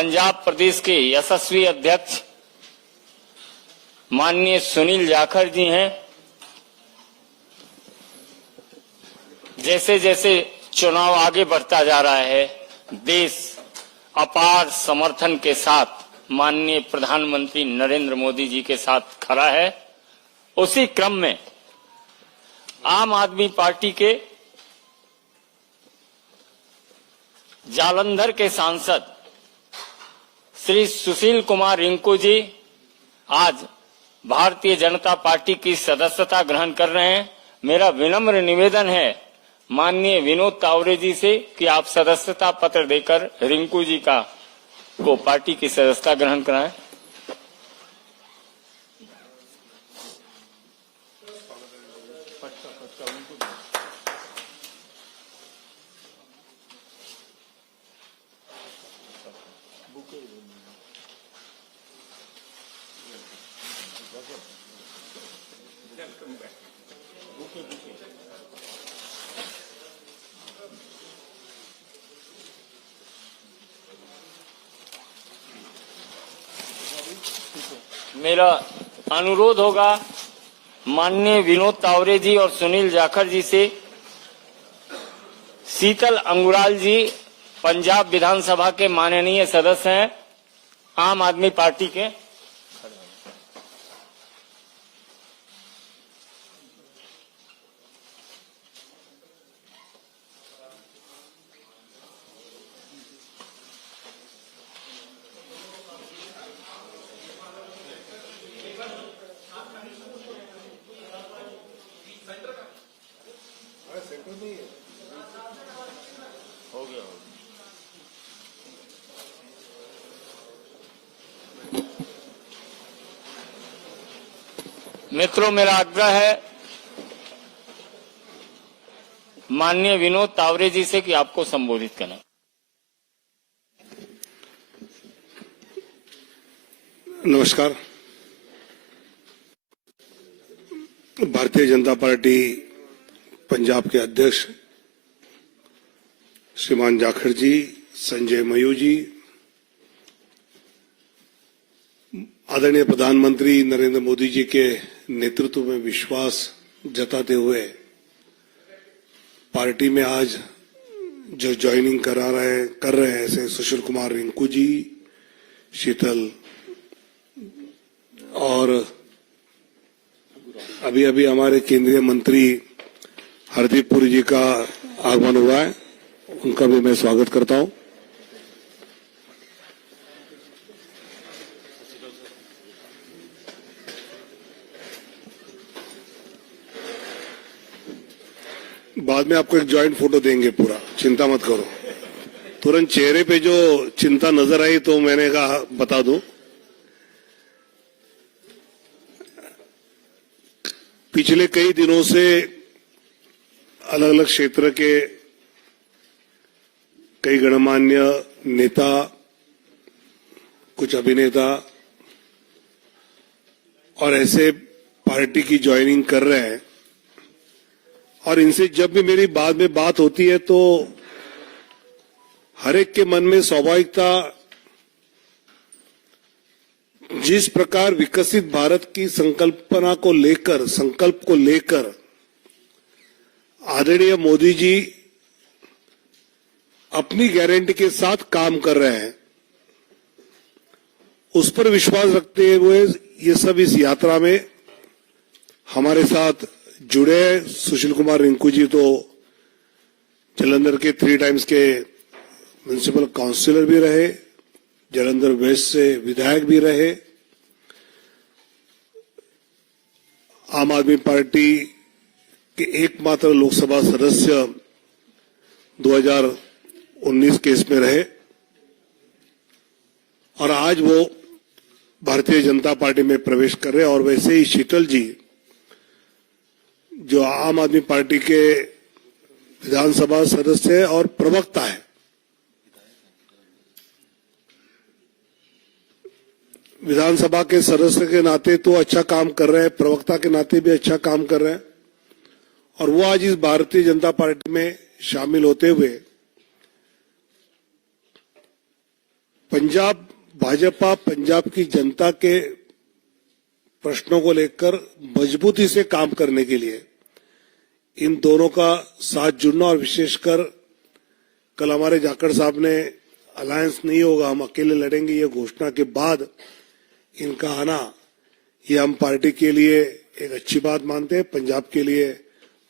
पंजाब प्रदेश के यशस्वी अध्यक्ष माननीय सुनील जाखड़ जी हैं। जैसे जैसे चुनाव आगे बढ़ता जा रहा है, देश अपार समर्थन के साथ माननीय प्रधानमंत्री नरेंद्र मोदी जी के साथ खड़ा है। उसी क्रम में आम आदमी पार्टी के जालंधर के सांसद श्री सुशील कुमार रिंकू जी आज भारतीय जनता पार्टी की सदस्यता ग्रहण कर रहे हैं। मेरा विनम्र निवेदन है माननीय विनोद तावरे जी से कि आप सदस्यता पत्र देकर रिंकू जी को पार्टी की सदस्यता ग्रहण कराएं। मेरा अनुरोध होगा माननीय विनोद तावरे जी और सुनील जाखड़ जी से, शीतल अंगुराल जी पंजाब विधानसभा के माननीय सदस्य हैं आम आदमी पार्टी के। हो गया। मित्रों, मेरा आग्रह है माननीय विनोद तावरे जी से कि आपको संबोधित करना। नमस्कार। भारतीय जनता पार्टी पंजाब के अध्यक्ष श्रीमान जाखड़ जी, संजय मयूर जी, आदरणीय प्रधानमंत्री नरेंद्र मोदी जी के नेतृत्व में विश्वास जताते हुए पार्टी में आज जो ज्वाइनिंग कर रहे हैं ऐसे सुशील कुमार रिंकू जी, शीतल और अभी अभी हमारे केंद्रीय मंत्री हरदीप पुरी जी का आगमन हुआ है, उनका भी मैं स्वागत करता हूं। बाद में आपको एक जॉइंट फोटो देंगे पूरा, चिंता मत करो। तुरंत चेहरे पे जो चिंता नजर आई तो मैंने कहा बता दो। पिछले कई दिनों से अलग अलग क्षेत्र के कई गणमान्य नेता, कुछ अभिनेता और ऐसे पार्टी की ज्वाइनिंग कर रहे हैं और इनसे जब भी मेरी बाद में बात होती है तो हर एक के मन में स्वाभाविकता जिस प्रकार विकसित भारत की संकल्प को लेकर आदरणीय मोदी जी अपनी गारंटी के साथ काम कर रहे हैं, उस पर विश्वास रखते हुए ये सब इस यात्रा में हमारे साथ जुड़े। सुशील कुमार रिंकू जी तो जालंधर के 3 टाइम्स के म्युनिसिपल काउंसिलर भी रहे, जालंधर वेस्ट से विधायक भी रहे, आम आदमी पार्टी के एकमात्र लोकसभा सदस्य 2019 के इसमें रहे और आज वो भारतीय जनता पार्टी में प्रवेश कर रहे हैं। और वैसे ही शीतल जी जो आम आदमी पार्टी के विधानसभा सदस्य है और प्रवक्ता है, विधानसभा के सदस्य के नाते तो अच्छा काम कर रहे हैं, प्रवक्ता के नाते भी अच्छा काम कर रहे हैं और वो आज इस भारतीय जनता पार्टी में शामिल होते हुए पंजाब भाजपा पंजाब की जनता के प्रश्नों को लेकर मजबूती से काम करने के लिए इन दोनों का साथ जुड़ना और विशेषकर कल हमारे जाखड़ साहब ने अलायंस नहीं होगा, हम अकेले लड़ेंगे, ये घोषणा के बाद इनका आना, ये हम पार्टी के लिए एक अच्छी बात मानते हैं, पंजाब के लिए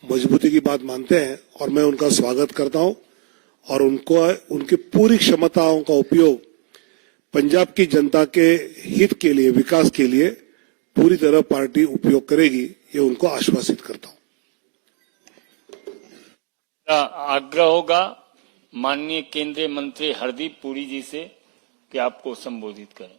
मजबूती की बात मानते हैं और मैं उनका स्वागत करता हूं और उनको उनकी पूरी क्षमताओं का उपयोग पंजाब की जनता के हित के लिए, विकास के लिए पूरी तरह पार्टी उपयोग करेगी, ये उनको आश्वासित करता हूं। आग्रह होगा माननीय केंद्रीय मंत्री हरदीप पुरी जी से कि आपको संबोधित करें।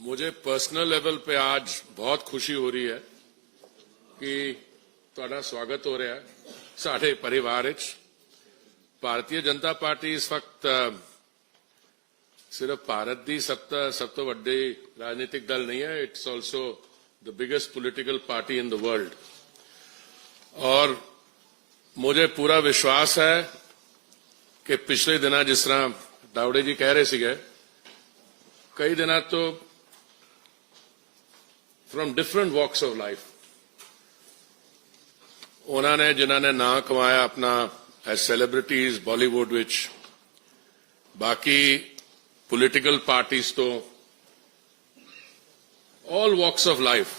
मुझे पर्सनल लेवल पे आज बहुत खुशी हो रही है कि ਤੁਹਾਡਾ ਸਵਾਗਤ ਹੋ ਰਿਹਾ ਹੈ ਸਾਡੇ ਪਰਿਵਾਰ ਵਿੱਚ। ਭਾਰਤੀ ਜਨਤਾ ਪਾਰਟੀ ਇਸ ਵਕਤ ਸਿਰਫ ਭਾਰਤ ਦੀ ਸਭ ਤੋਂ ਵੱਡੀ ਰਾਜਨੀਤਿਕ ਦਲ ਨਹੀਂ ਹੈ, it's also the biggest political party in the world. और मुझे पूरा विश्वास है कि पिछले दिना जिस तरह दावड़े जी कह रहे सीगे, कई दिना तो from different walks of life उन्होंने जिन्होंने ना कमाया अपना एज सेलिब्रिटीज बॉलीवुड विच, बाकी पॉलिटिकल पार्टीज तो ऑल वॉक्स ऑफ लाइफ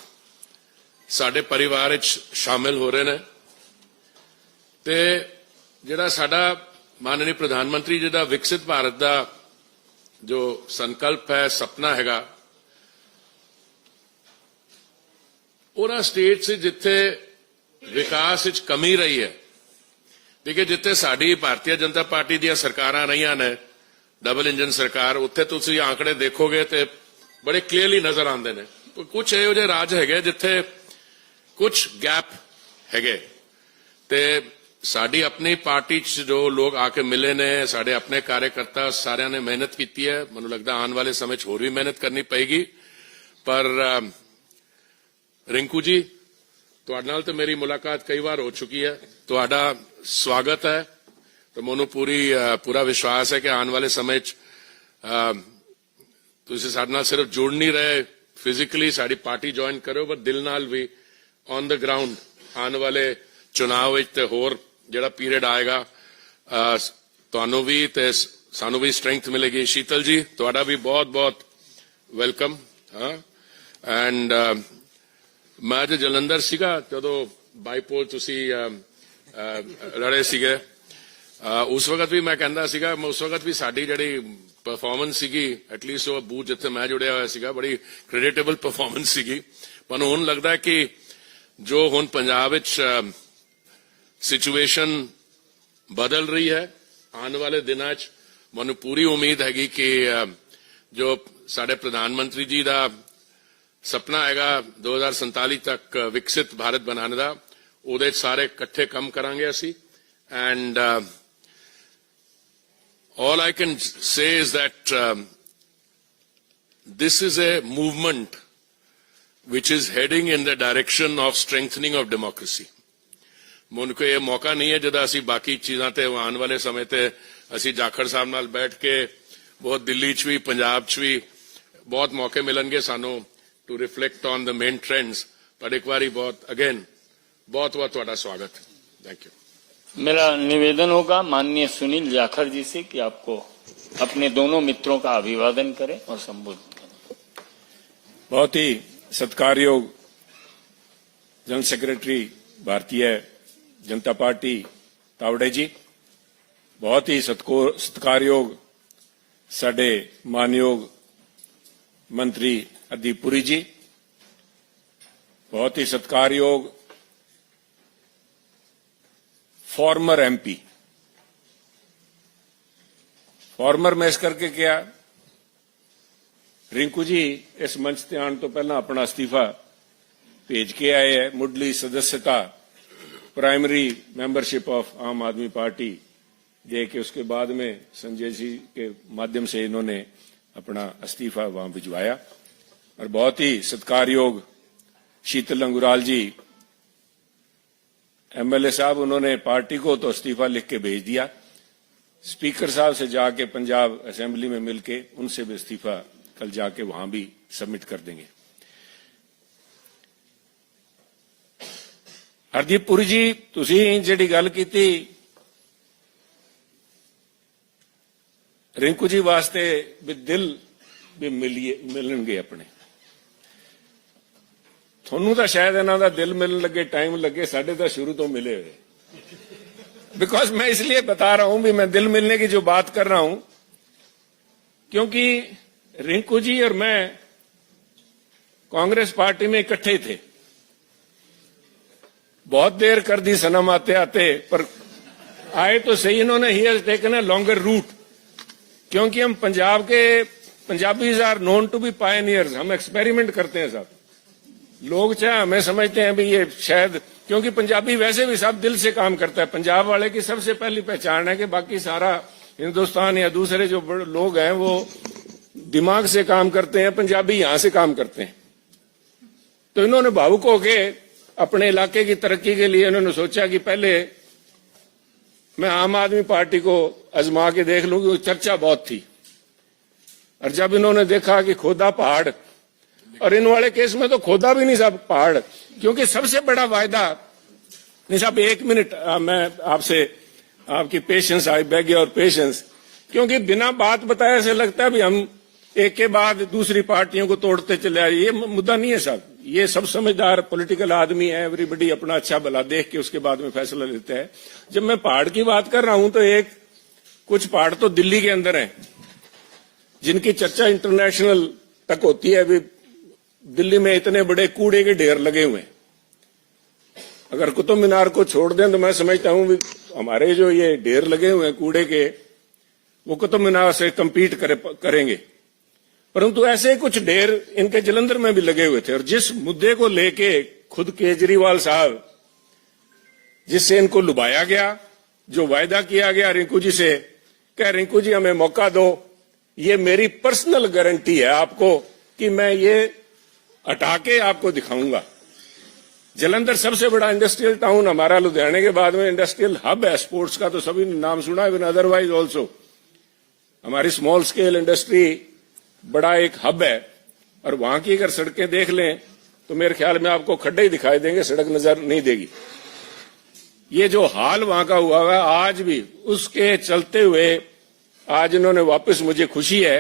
साडे परिवार विच शामिल हो रहे ने। ते जिहड़ा साडा माननीय प्रधानमंत्री जी दा विकसित भारत दा जो संकल्प है, सपना हैगा, उन्हां स्टेट से जिथे विकास विच कमी रही है, देखिए जिथे साडी भारतीय जनता पार्टी दी सरकारां रहियां ने, डबल इंजन सरकार, उत्थे तुसीं आंकड़े देखोगे ते बड़े क्लीयरली नजर आते हैं। कुछ इहो जिहे राज है जिथे कुछ गैप है, ते साडी अपनी पार्टी च जो लोग आके मिले ने, साडे अपने कार्यकर्ता सारिਆਂ ने मेहनत की है। मैनूं लगदा आने वाले समय होर भी मेहनत करनी पेगी। पर रिंकू जी, तुहाडे नाल तो मेरी मुलाकात कई बार हो चुकी है, तुहाडा स्वागत है। तो मैनूं पूरा विश्वास है कि आने वाले समय तुसीं साडे नाल सिर्फ जुड़ नहीं रहे, फिजिकली साडी पार्टी ज्वाइन करो, पर दिल नाल भी ऑन द ग्राउंड आने वाले चुनाव विच ते होर जिहड़ा पीरियड आएगा, तुहानूं भी ते सानूं भी स्ट्रेंथ मिलेगी। शीतल जी, तुहाडा भी बहुत बहुत वेलकम। हाँ, एंड मैं अज जलंधर सीगा जदों बाईपोल तुसीं लड़े सीगे, उस वक्त भी मैं कहंदा सीगा, उस वक्त भी साडी जिहड़ी परफॉर्मेंस सीगी, एटलीस्ट वो बूथ जिथे मैं जुड़िया हुआ सीगा, बड़ी क्रेडिटेबल परफॉर्मेंस सीगी। पर हुण लगदा है कि जो हुण पंजाब विच सिचुएशन बदल रही है, आने वाले दिनां च मैनूं पूरी उम्मीद हैगी कि जो साडे प्रधानमंत्री जी दा सपना हैगा 2047 तक विकसित भारत बनाने दा, उहदे सारे इकट्ठे काम करांगे असीं। And all I can say is that this is a movement which is heading in the direction of strengthening of democracy. मुनको ये मौका नहीं है जदा असी बाकी चीज़ां ते आने वाले समय ते असी जाखड़ साहब नाल बैठ के बहुत दिल्ली च भी पंजाब च भी बहुत मौके मिलणगे सानू to reflect on the main trends. पर एक बारी बहुत अगेन बहुत बहुत तुहाडा स्वागत। Thank you. मेरा निवेदन होगा माननीय सुनील जाखड़ जी से कि आपको अपने दोनों मित्रों का अभिवादन करें और संबोधित करें। बहुत ही सत्कारयोग general secretary Bharatiya Janata party Tawde जी, बहुत ही सत्कारयोग साडे मानयोग मंत्री हरदीप पुरी जी, बहुत ही सत्कारयोग फॉर्मर एमपी। फॉर्मर मैं इस करके क्या, रिंकू जी इस मंच ते आने तो पहला अपना अस्तीफा भेज के आए है, मुढ़ली सदस्यता प्राइमरी मेंबरशिप ऑफ आम आदमी पार्टी दे के उसके बाद में संजय जी के माध्यम से इन्होंने अपना अस्तीफा वहां भिजवाया। और बहुत ही सत्कारयोग शीतल अंगुराल जी, एमएलए साहब उन्होंने पार्टी को तो इस्तीफा लिख के भेज दिया, स्पीकर साहब से जाके पंजाब असेंबली में मिलके उनसे भी इस्तीफा कल जाके वहां भी सबमिट कर देंगे। हरदीप पुरी जी, तुसी जिहड़ी गल कीती रिंकू जी वास्ते भी दिल भी मिलणगे अपने, थोनू तो शायद इन्हां दा दिल मिलन लगे टाइम लगे, साडे तो शुरू तो मिले हुए। बिकॉज मैं इसलिए बता रहा हूं भी मैं दिल मिलने की जो बात कर रहा हूं, क्योंकि रिंकू जी और मैं कांग्रेस पार्टी में इकट्ठे थे, बहुत देर कर दी सनम आते आते, पर आए तो सही इन्होंने। He has taken a longer route, क्योंकि हम पंजाब के Punjabis are known to be pioneers, हम एक्सपेरिमेंट करते हैं साहब। लोग चाहे हमें समझते हैं भी ये शायद, क्योंकि पंजाबी वैसे भी सब दिल से काम करता है। पंजाब वाले की सबसे पहली पहचान है कि बाकी सारा हिंदुस्तान या दूसरे जो लोग हैं वो दिमाग से काम करते हैं, पंजाबी यहां से काम करते हैं। तो इन्होंने भावुक होके अपने इलाके की तरक्की के लिए इन्होंने सोचा कि पहले मैं आम आदमी पार्टी को आजमा के देख लूं, क्योंकि चर्चा बहुत थी। और जब इन्होंने देखा कि खोदा पहाड़, और इन वाले केस में तो खोदा भी नहीं साहब पहाड़, क्योंकि सबसे बड़ा वायदा नहीं साहब। 1 मिनट मैं आपसे, आपकी patience, I beg your patience, क्योंकि बिना बात बताए ऐसे लगता है भी हम एक के बाद दूसरी पार्टियों को तोड़ते चले आए। ये मुद्दा नहीं है साहब, ये सब समझदार पॉलिटिकल आदमी है, एवरीबडी अपना अच्छा भला देख के उसके बाद में फैसला लेते हैं। जब मैं पहाड़ की बात कर रहा हूं तो कुछ पहाड़ तो दिल्ली के अंदर हैं, जिनकी चर्चा इंटरनेशनल तक होती है। अभी दिल्ली में इतने बड़े कूड़े के ढेर लगे हुए हैं, अगर कुतुब मीनार को छोड़ दें तो मैं समझता हूं भी हमारे जो ये ढेर लगे हुए हैं कूड़े के, वो कुतुब मीनार से कम्पीट करेंगे। परंतु ऐसे कुछ ढेर इनके जलंधर में भी लगे हुए थे। और जिस मुद्दे को लेके खुद केजरीवाल साहब, जिससे इनको लुभाया गया, जो वायदा किया गया रिंकू जी से, कह रिंकू जी हमें मौका दो, ये मेरी पर्सनल गारंटी है आपको कि मैं ये हटा के आपको दिखाऊंगा। जलंधर सबसे बड़ा इंडस्ट्रियल टाउन हमारा, लुधियाने के बाद में इंडस्ट्रियल हब है स्पोर्ट्स का, तो सभी ने नाम सुना है, अदरवाइज ऑल्सो हमारी स्मॉल स्केल इंडस्ट्री बड़ा एक हब है। और वहां की अगर सड़कें देख लें तो मेरे ख्याल में आपको खड्डे ही दिखाई देंगे, सड़क नजर नहीं देगी। ये जो हाल वहां का हुआ है आज भी, उसके चलते हुए आज इन्होंने वापस, मुझे खुशी है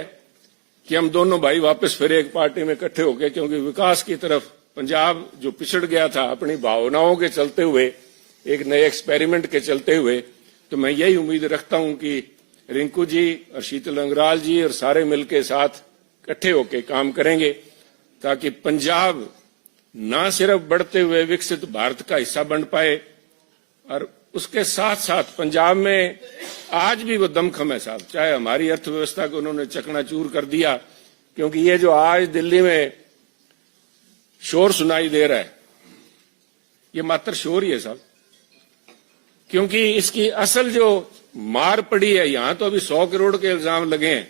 कि हम दोनों भाई वापस फिर एक पार्टी में इकट्ठे हो गए, क्योंकि विकास की तरफ पंजाब जो पिछड़ गया था अपनी भावनाओं के चलते हुए, एक नए एक्सपेरिमेंट के चलते हुए, तो मैं यही उम्मीद रखता हूं कि रिंकू जी और शीतल अंगराल जी और सारे मिलकर साथ इकट्ठे होकर काम करेंगे, ताकि पंजाब न सिर्फ बढ़ते हुए विकसित भारत का हिस्सा बन पाए, और उसके साथ साथ पंजाब में आज भी वो दमखम है साहब। चाहे हमारी अर्थव्यवस्था को उन्होंने चकनाचूर कर दिया, क्योंकि ये जो आज दिल्ली में शोर सुनाई दे रहा है, ये मात्र शोर ही है साहब, क्योंकि इसकी असल जो मार पड़ी है, यहां तो अभी 100 करोड़ के इल्जाम लगे हैं।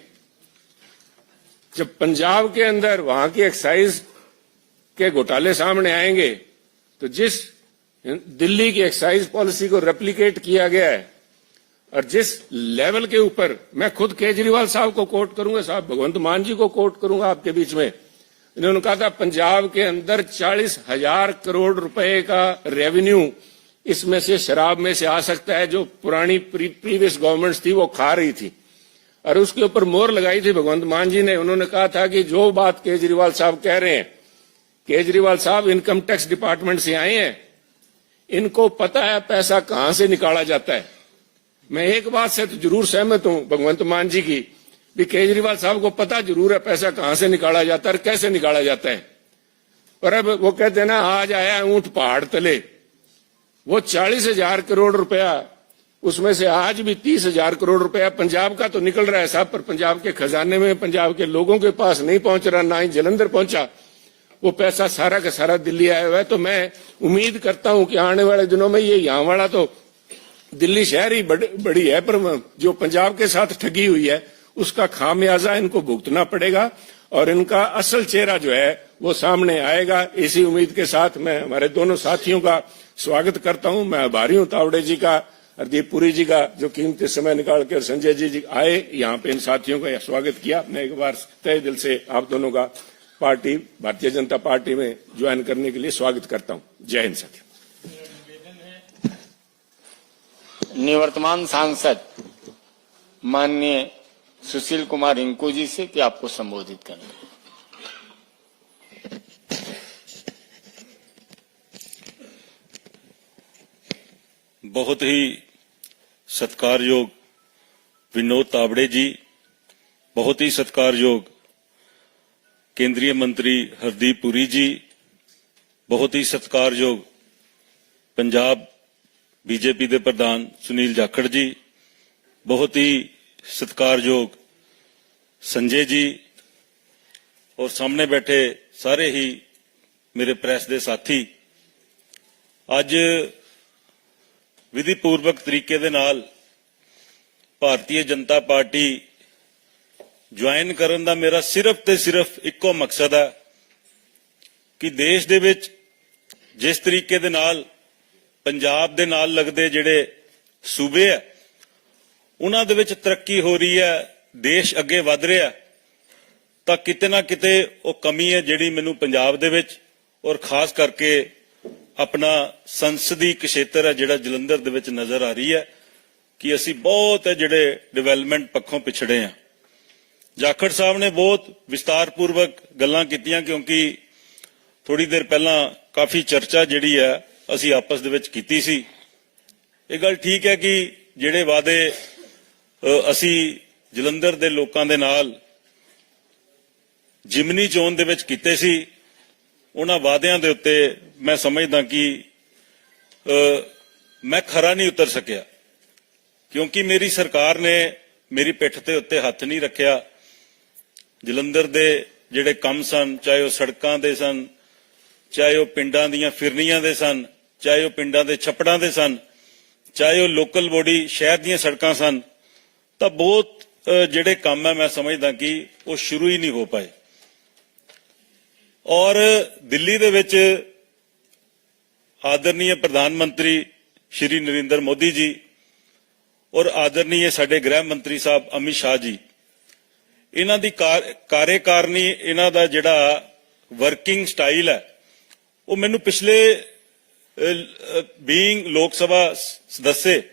जब पंजाब के अंदर वहां की एक्साइज के घोटाले सामने आएंगे, तो जिस दिल्ली की एक्साइज पॉलिसी को रेप्लिकेट किया गया है, और जिस लेवल के ऊपर, मैं खुद केजरीवाल साहब को कोट करूंगा साहब, भगवंत मान जी को कोट करूंगा आपके बीच में, इन्होंने कहा था पंजाब के अंदर 40,000 करोड़ रुपए का रेवेन्यू इसमें से शराब में से आ सकता है, जो पुरानी प्रीवियस गवर्नमेंट्स थी वो खा रही थी। और उसके ऊपर मोहर लगाई थी भगवंत मान जी ने। उन्होंने कहा था कि जो बात केजरीवाल साहब कह रहे हैं, केजरीवाल साहब इनकम टैक्स डिपार्टमेंट से आए हैं, इनको पता है पैसा कहां से निकाला जाता है। मैं एक बात से तो जरूर सहमत हूं भगवंत मान जी की, भी केजरीवाल साहब को पता जरूर है पैसा कहां से निकाला जाता है और कैसे निकाला जाता है। पर अब वो कहते हैं ना, आज आया ऊंट पहाड़ तले, वो 40,000 करोड़ रुपया, उसमें से आज भी 30,000 करोड़ रुपया पंजाब का तो निकल रहा है साहब, पर पंजाब के खजाने में, पंजाब के लोगों के पास नहीं पहुंच रहा, ना ही जलंधर पहुंचा। वो पैसा सारा का सारा दिल्ली आया हुआ है। तो मैं उम्मीद करता हूं कि आने वाले दिनों में ये यहां वाला तो दिल्ली शहर ही बड़ी है, पर जो पंजाब के साथ ठगी हुई है उसका खामियाजा इनको भुगतना पड़ेगा, और इनका असल चेहरा जो है वो सामने आएगा। इसी उम्मीद के साथ मैं हमारे दोनों साथियों का स्वागत करता हूं। मैं आभारी हूं तावड़े जी का, हरदीप पुरी जी का, जो कीमती समय निकाल कर संजय जी आए यहाँ पे, इन साथियों का स्वागत किया। मैं एक बार तहे दिल से आप दोनों का पार्टी भारतीय जनता पार्टी में ज्वाइन करने के लिए स्वागत करता हूं। जय हिंद साथियों। निवर्तमान सांसद माननीय सुशील कुमार रिंकू जी से कि आपको संबोधित करें। बहुत ही सत्कारयोग विनोद तावड़े जी, बहुत ही सत्कारयोग केंद्रीय मंत्री हरदीप पुरी जी, बहुत ही सत्कारयोग पंजाब बीजेपी के प्रधान सुनील जाखड़ जी, बहुत ही सत्कारयोग संजय जी और सामने बैठे सारे ही मेरे प्रेस के साथी। अज विधिपूर्वक तरीके दे नाल भारतीय जनता पार्टी ज्वाइन करन दा मेरा सिर्फ ते सिर्फ इक्को मकसद है कि देश दे विच जिस तरीके दे नाल पंजाब दे नाल लगदे जिहड़े सूबे है उन्हां दे विच तरक्की हो रही है, देश अगे वध रहा है, तां किते ना किते वो कमी है जिहड़ी मैनूं पंजाब दे विच और खास करके अपना संसदी क्षेत्र है जिहड़ा जलंधर दे विच नज़र आ रही है कि असी बहुत है जिहड़े डिवेलपमेंट पक्षों पिछड़े हैं। जाखड़ साहब ने बहुत विस्तारपूर्वक गल्लां कीतियां, क्योंकि थोड़ी देर पहला काफ़ी चर्चा जिहड़ी है असी आपस दे विच कीती सी। ये गल ठीक है कि जिहड़े वादे असी जलंधर दे लोकां दे नाल जिमनी चोण दे विच कीते सी, उन्हां वादियां दे उत्ते मैं समझदा कि मैं खरा नहीं उतर सकिया, क्योंकि मेरी सरकार ने मेरी पिठ ते उत्ते हथ नहीं रखिया। जलंधर दे जिहड़े काम सन, चाहे वो सड़कां दे सन, चाहे वो पिंडां दीयां फिरनियां दे सन, चाहे वो पिंडां दे छप्पड़ां दे सन, चाहे वो लोकल बॉडी शहर दीयां सड़कां सन, तां बहुत जिहड़े काम है मैं समझदा कि वो शुरू ही नहीं हो पाए। और दिल्ली दे विच आदरणीय प्रधानमंत्री श्री नरेंद्र मोदी जी और आदरणीय साडे गृह मंत्री साहब अमित शाह जी, इन्हां दी कार्यकारिणी, इन्हां दा जिहड़ा वर्किंग स्टाइल है वो मैनूं पिछले बीइंग लोक सभा सदस्य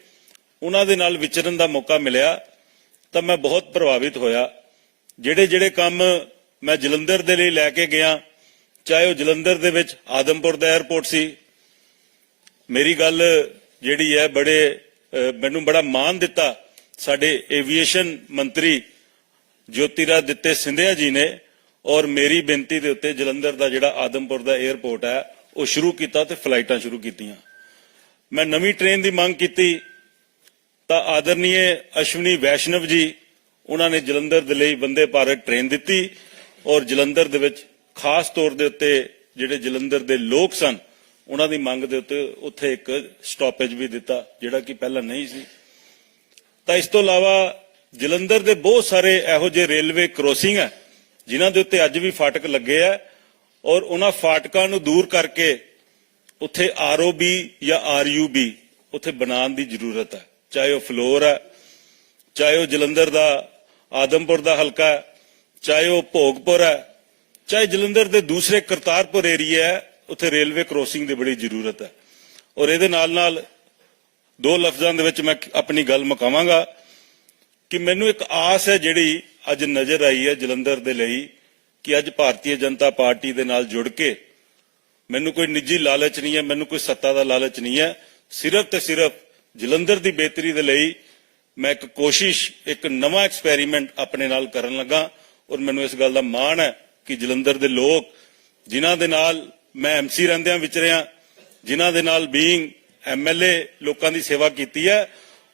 उन्हां दे नाल विचरण दा मौका मिलिया तां मैं बहुत प्रभावित होया। जिहड़े जिहड़े काम मैं जलंधर दे लई लैके गया, चाहे वो जलंधर दे विच आदमपुर दा एयरपोर्ट सी, मेरी गल जिहड़ी है बड़े मैनूं बड़ा मान दिता साडे एविएशन मंत्री ज्योतिरादित्य सिंधिया जी ने, और मेरी बेनती दे उत्ते जलंधर दा जिहड़ा आदमपुर दा एयरपोर्ट है वो शुरू किया ते फ्लाइटां शुरू कीतियां। मैं नवीं ट्रेन की मांग की तां आदरणीय अश्विनी वैष्णव जी उन्होंने जलंधर दे लई वंदे भारत ट्रेन दी, और जलंधर दे विच खास तौर दे उत्ते जिहड़े जलंधर दे लोग सन उन्हां दी मंग दे उत्ते उत्थे एक स्टॉपेज भी दिता जिहड़ा कि पहला नहीं सी। तां इस तों इलावा जलंधर दे बहुत सारे इहो जिहे रेलवे क्रॉसिंग है जिन्हां दे उत्ते अज भी फाटक लगे है, और उन्हां फाटकां नूं दूर करके उत्थे ROB या RUB उत्थे बनाउण दी जरूरत है। चाहे वो फ्लोर है, चाहे वो जलंधर दा आदमपुर दा हलका है, चाहे वो भोगपुर है, चाहे जलंधर दे दूसरे करतारपुर एरिया है, उत्थे रेलवे क्रॉसिंग की बड़ी जरूरत है। और इहदे नाल नाल दो लफ्जां दे विच मैं अपनी गल मुकावांगा कि मैनूं एक आस है जिहड़ी अज नज़र आई है जलंधर दे लई कि अज भारतीय जनता पार्टी दे नाल जुड़ के, मैनूं कोई निजी लालच नहीं है, मैनूं कोई सत्ता दा लालच नहीं है, सिर्फ ते सिर्फ जलंधर दी बेहतरी दे लई मैं एक कोशिश, एक नवां एक्सपैरीमेंट अपने नाल करन लगा। और मैनूं इस गल दा माण है कि जलंधर दे लोग जिन्हां दे नाल मैं MC रहिंदियां विचरिया, जिन्हां दे नाल बीइंग MLA लोकां दी सेवा कीती है,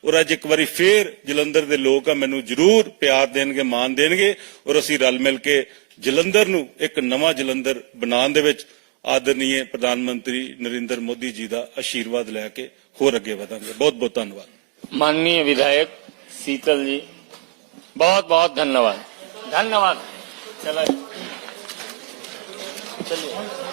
और अज एक बारी फिर जलंधर दे लोग मैनूं जरूर प्यार देणगे, मान देणगे, और असीं रल मिल के जलंधर नूं एक नवां जलंधर बनाउण दे विच आदरणीय प्रधानमंत्री नरेंद्र मोदी जी का आशीर्वाद लैके होर अगे वधांगे। बहुत बहुत धन्यवाद। माननीय विधायक शीतल जी, बहुत बहुत धन्यवाद। धन्यवाद। चलो चलिए